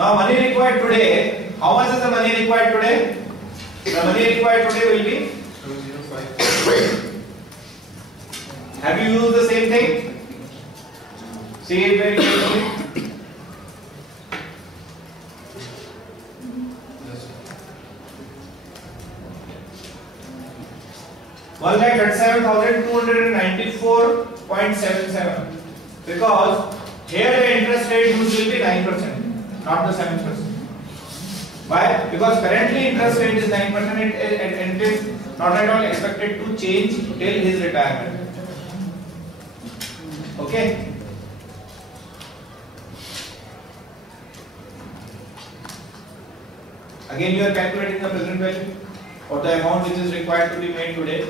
Now money required today, how much is the money required today? The money required today will be 205. Have you used the same thing? See it very carefully. Yes. 1,37,294.77, because here the interest rate used will be 9%, not the 7%. Why? Because currently interest rate is 9% and it is not at all expected to change till his retirement. Okay. Again you are calculating the present value or the amount which is required to be made today.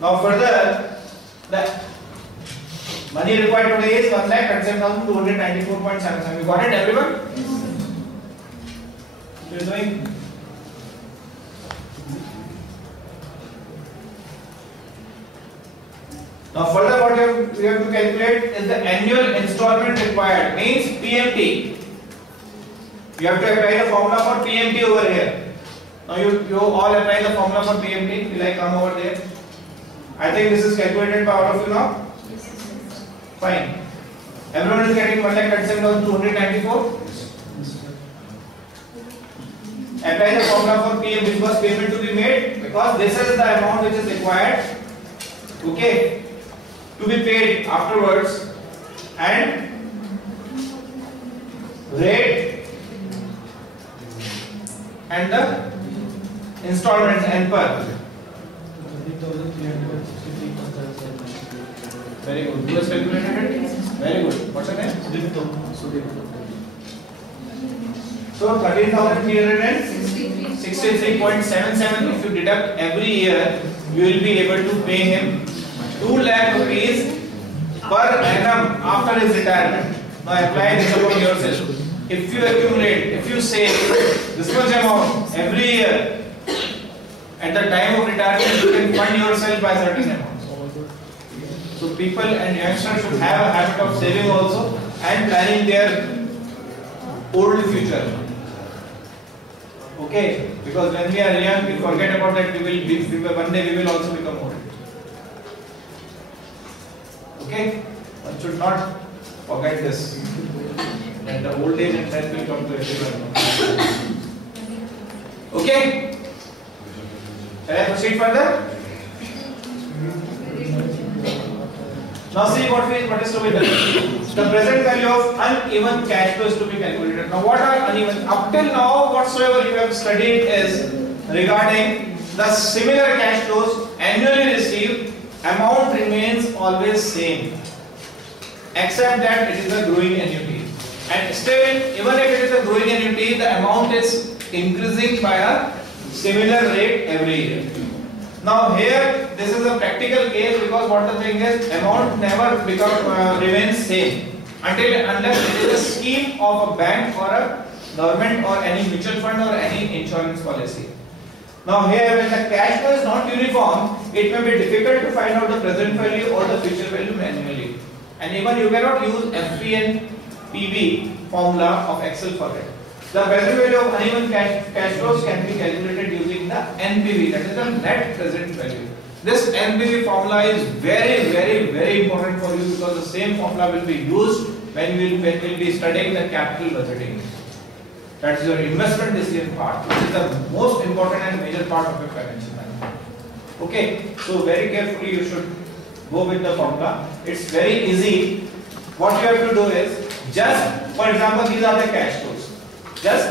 Now further, the money required today is 1,37,294.77. You got it, everyone? You are doing? Now further what we have to calculate is the annual installment required, means PMT. You have to apply the formula for PMT over here. Now you all apply the formula for PMT. Will I come over there? I think this is calculated by all of you now. Fine. Everyone is getting 1,37,294. Apply the formula for PM, which was payment to be made, because this is the amount which is required, okay, to be paid afterwards, and rate and the installments and per. Very good. Who has calculated it? Very good. What's your name? So 13,363.77. If you deduct every year, you will be able to pay him 2 lakh rupees per annum after his retirement. Now apply this upon yourself. If you accumulate, if you save this much amount every year, at the time of retirement, you can fund yourself by certain amounts. So people and youngsters should have a habit of saving also and planning their old future. Okay, because when we are young, we forget about that. One day we will also become old. Okay, one should not forget this. And the old age and death will come to everyone. Okay, shall I proceed further? Now see what is to be done. The present value of uneven cash flow is to be calculated. Now what are uneven? Up till now, whatsoever you have studied is regarding the similar cash flows annually received, amount remains always same, except that it is a growing annuity. And still, even if it is a growing annuity, the amount is increasing by a similar rate every year. Now here, this is a practical case, because what the thing is, amount never remains same unless it is a scheme of a bank or a government or any mutual fund or any insurance policy. Now here, when the cash flow is not uniform, it may be difficult to find out the present value or the future value manually. And even you cannot use FP and PV formula of Excel for it. The present value of uneven cash flows can be calculated using the NPV, that is the net present value. This NPV formula is very important for you, because the same formula will be used when we will be studying the capital budgeting. That is your investment decision part, which is the most important and major part of your financial management. Okay, so very carefully you should go with the formula. It's very easy. What you have to do is, just for example, these are the cash flows. Just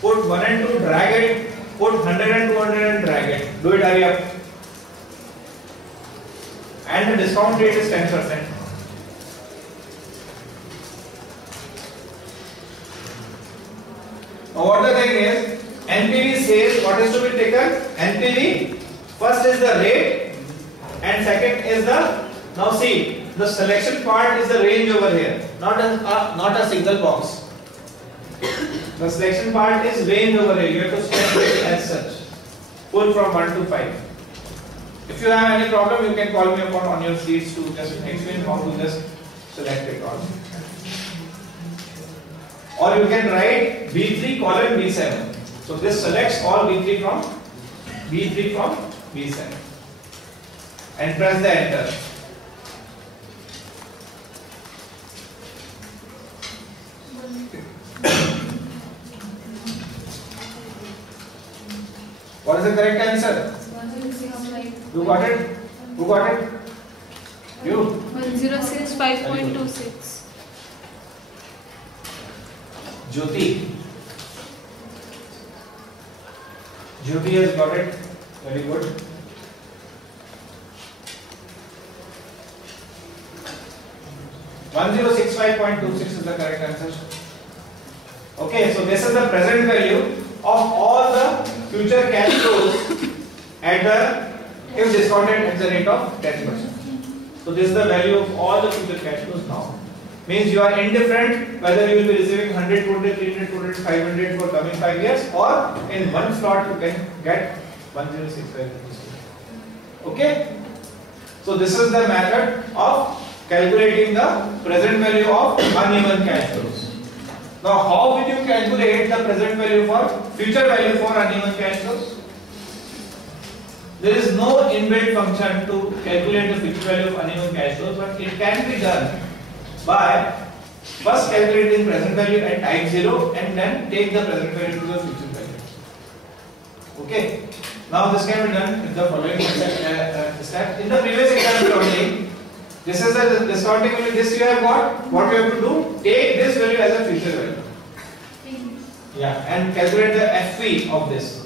put 1 and 2, drag it, put 100 and 200 and drag it. Do it, hurry up. And the discount rate is 10%. Now what the thing is, NPV says what is to be taken? NPV, first is the rate and second is the, now see, the selection part is the range over here, not a single box. The selection part is range over here. You have to select it as such. Pull from 1 to 5. If you have any problem, you can call me upon on your sheets to just explain how to just select it all. or you can write B3 colon B7. So this selects all B3 from B7 and press the enter. What is the correct answer? 1065. You got it? Who got it? You? 1065.26. Jyoti. Jyoti has got it. Very good. $1065.26 is the correct answer. Okay, so this is the present value of all the future cash flows at the, if discounted at the rate of 10%. So this is the value of all the future cash flows now. Means you are indifferent whether you will be receiving 100, 200, 300, 200, 500 for coming 5 years, or in one slot you can get 1065. Okay? So this is the method of calculating the present value of uneven cash flows. Now how will you calculate the present value for future value for uneven cash flows? There is no inbuilt function to calculate the future value of uneven cash flows, but it can be done by first calculating present value at type 0 and then take the present value to the future value. Okay. Now this can be done with the following step. In the previous example only, this is the discounting value. This you have got. What you have to do? Take this value as a future value. Yeah, and calculate the FV of this.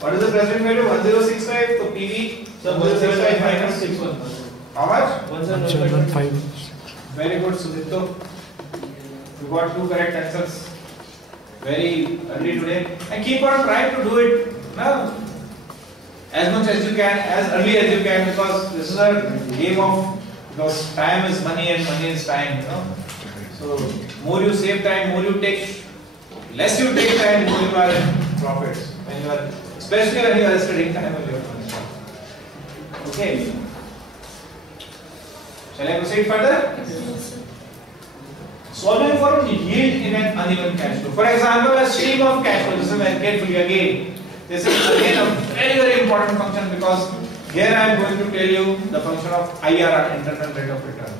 What is the present value? 1065. So PV. So 1065 minus 61. How much? 175. Very good, Sudipto. You got 2 correct answers. Very early today. And keep on trying to do it now, as much as you can, as early as you can, because this is a game of, because time is money and money is time, you know. So more you save time, more you take, less you take time, more you are in profits. When you are, especially when you are studying time of your money. Okay. Shall I proceed further? Solving for yield in an uneven cash flow. For example, a stream of cash flow. This is very carefully again. This is again a very important function, because here I am going to tell you the function of IRR, internal rate of return.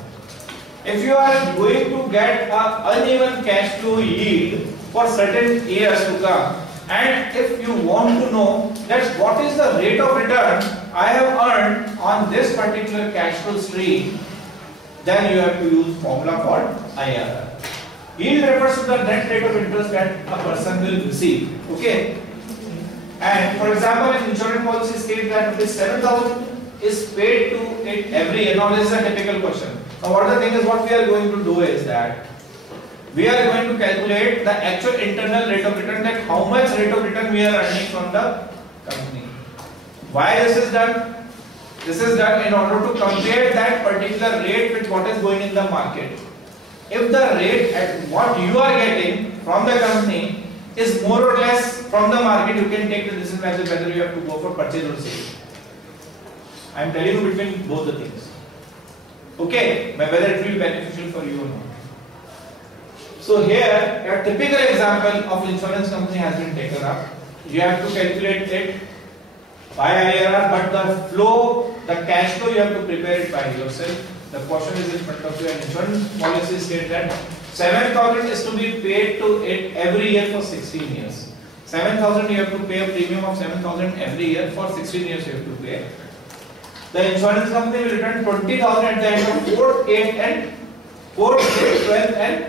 If you are going to get an uneven cash flow yield for certain years to come, and if you want to know that what is the rate of return I have earned on this particular cash flow stream, then you have to use formula called IRR. Yield refers to the net rate of interest that a person will receive. Okay. And for example, an insurance policy states that rupees 7,000 is paid to it every year. Now this is a typical question. Now what the thing is, what we are going to do is that we are going to calculate the actual internal rate of return, that how much rate of return we are earning from the company. Why this is done? This is done in order to compare that particular rate with what is going in the market. If the rate at what you are getting from the company is more or less from the market, you can take the decision as to whether you have to go for purchase or sale. I am telling you between both the things. Okay, but whether it will be beneficial for you or not. So here, a typical example of insurance company has been taken up. You have to calculate it by IRR, but the flow, the cash flow, you have to prepare it by yourself. The question is in front of you, and insurance policy states that 7,000 is to be paid to it every year for 16 years. 7,000 you have to pay a premium of 7,000 every year for 16 years you have to pay. The insurance company will return 20,000 at the end of 4th, 8th and 4th, 12th and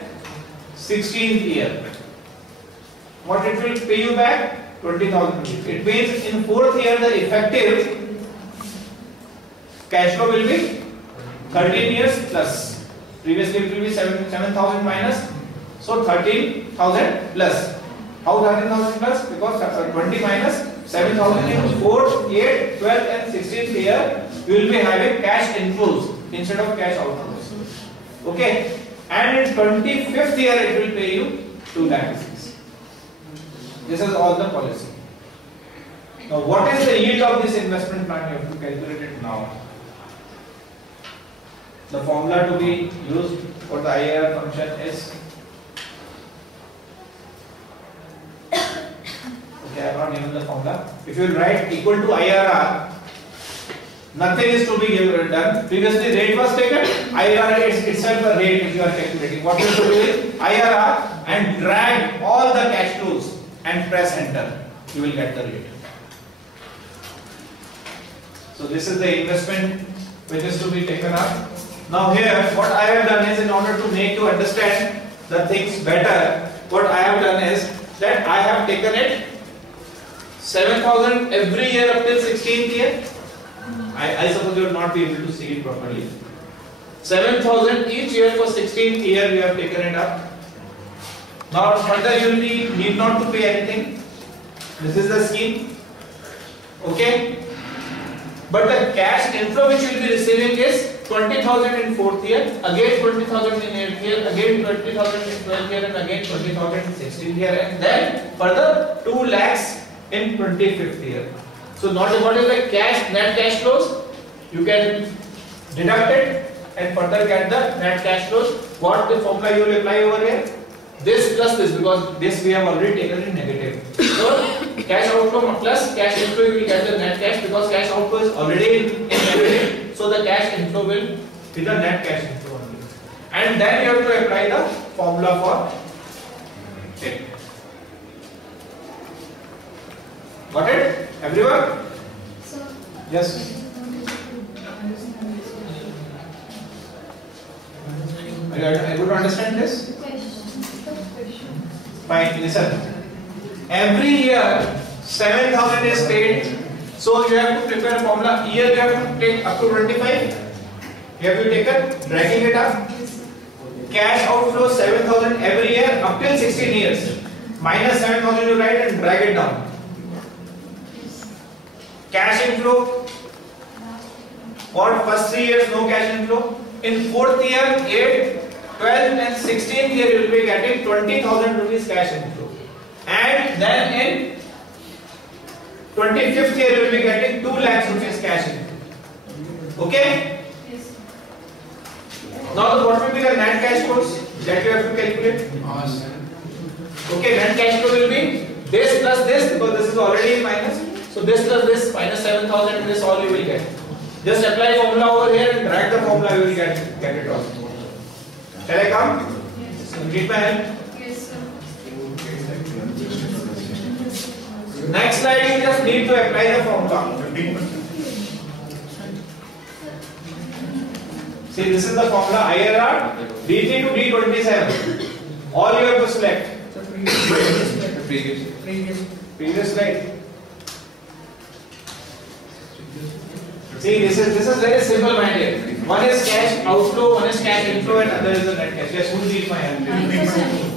16th year. What it will pay you back? 20,000 rupees. It means in 4th year the effective cash flow will be 13 years plus. Previously it will be 7,000 minus, so 13,000 plus. How 13,000 plus? Because 20 minus 7,000 in 4th, 8th, 12th and 16th year, you will be having cash inflows instead of cash outflows. Okay, and in 25th year it will pay you 2 lakhs. This is all the policy. Now, what is the yield of this investment plan? You have to calculate it now. The formula to be used for the IRR function is, okay, I have not given the formula. If you write equal to IRR, nothing is to be done. Previously rate was taken, IRR is itself a rate which you are calculating. What you have to do is IRR and drag all the cash flows and press enter. You will get the rate. So this is the investment which is to be taken up. Now here what I have done is, in order to make you understand the things better, what I have done is that I have taken it 7,000 every year up till 16th year. I suppose you will not be able to see it properly. 7,000 each year for 16th year we have taken it up. Now further you need not to pay anything. This is the scheme. Okay. But the cash inflow which you will be receiving is 20,000 in 4th year, again 20,000 in 8th year, again 20,000 in 12th year, and again 20,000 in 16th year, and then further 2 lakhs in 25th year. So what is the cash, net cash flows? You can deduct it and further get the net cash flows. What the formula you will apply over here? This plus this, because this we have already taken in negative. So cash outflow plus cash inflow, you will get the net cash, because cash outflow is already in negative. So the cash inflow will be the net cash inflow only. And then you have to apply the formula for it. Got it? Everyone? Yes. Are you able to understand this? Fine, listen. Every year 7,000 is paid, so you have to prepare a formula. Here you have to take up to 25. You have to take it, dragging it up. Cash outflow 7,000 every year up till 16 years. Minus 7,000 you write and drag it down. Cash inflow for first 3 years, no cash inflow. In 4th year, 8th, 12th and 16th year you will be getting 20,000 rupees cash inflow. And then in 25th year you will be getting 2 lakhs rupees cash inflow. Okay? Yes. Now what will be the net cash flows that you have to calculate? Okay, net cash flow will be this plus this, because this is already minus. So this plus this minus 7,000, this all you will get. Just apply formula over here and drag the formula, you will get it all. Shall I come? Yes. Need my help? Yes, sir. Next slide, you just need to apply the formula. See, this is the formula IRR D3 to D27. All you have to select. Previous slide. See, this is very simple, my dear. One is cash outflow, one is cash inflow, and other is the net cash. Yes, who needs my help?